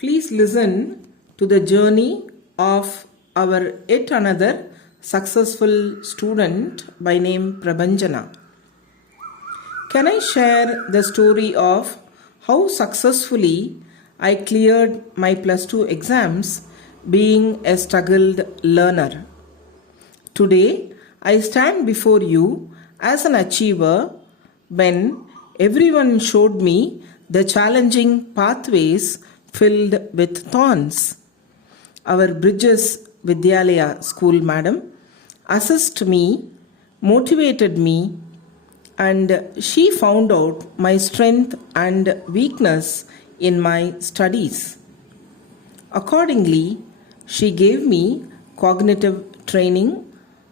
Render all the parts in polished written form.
Please listen to the journey of our yet another successful student by name Prabanjana. Can I share the story of how successfully I cleared my plus 2 exams being a struggled learner? Today, I stand before you as an achiever when everyone showed me the challenging pathways filled with thorns. Our Bridges Vidyalaya school madam assessed me, motivated me, and she found out my strength and weakness in my studies. Accordingly, she gave me cognitive training.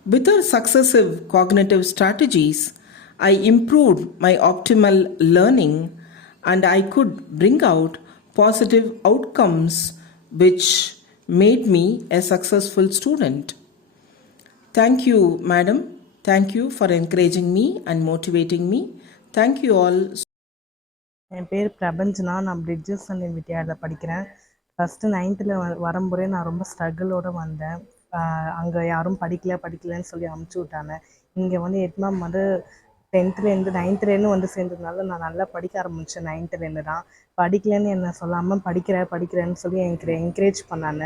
With her successive cognitive strategies, I improved my optimal learning and I could bring out positive outcomes which made me a successful student. Thank you, madam. Thank you for encouraging me and motivating me. Thank you all. என் பேர் பிரபஞ்சனா. நான் bridges and வித்யாலயில் படிக்கிறேன். First 9th வரும்போதே நான் ரொம்ப ஸ்ட்ரகிளோடு வந்தேன். அங்கே யாரும் படிக்கலன்னு சொல்லி அமுச்சு விட்டாங்க. இங்கே வந்து எட்மாம் வந்து 10th 9th வந்து சேர்ந்ததுனால நான் நல்லா படிக்க ஆரம்பித்தேன். 9th தான் படிக்கலன்னு என்ன சொல்லாமல் படிக்கிறேன்னு சொல்லி என்கரேஜ் பண்ணாங்க.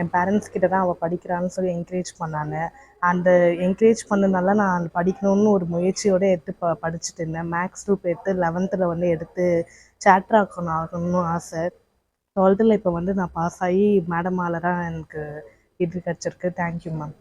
என் பேரண்ட்ஸ் கிட்ட தான் அவள் படிக்கிறான்னு சொல்லி என்கரேஜ் பண்ணாங்க. அந்த என்கரேஜ் பண்ணனால நான் படிக்கணும்னு ஒரு முயற்சியோடு எடுத்து படிச்சுட்டு இருந்தேன். மேக்ஸ் குரூப் எடுத்து 11th வந்து எடுத்து சாப்டர் ஆகணும்னு ஆசை. 12th இப்போ வந்து நான் பாஸ் ஆகி மேடம் ஆலராக எனக்கு இது கிடச்சிருக்கு. Thank you ma'am.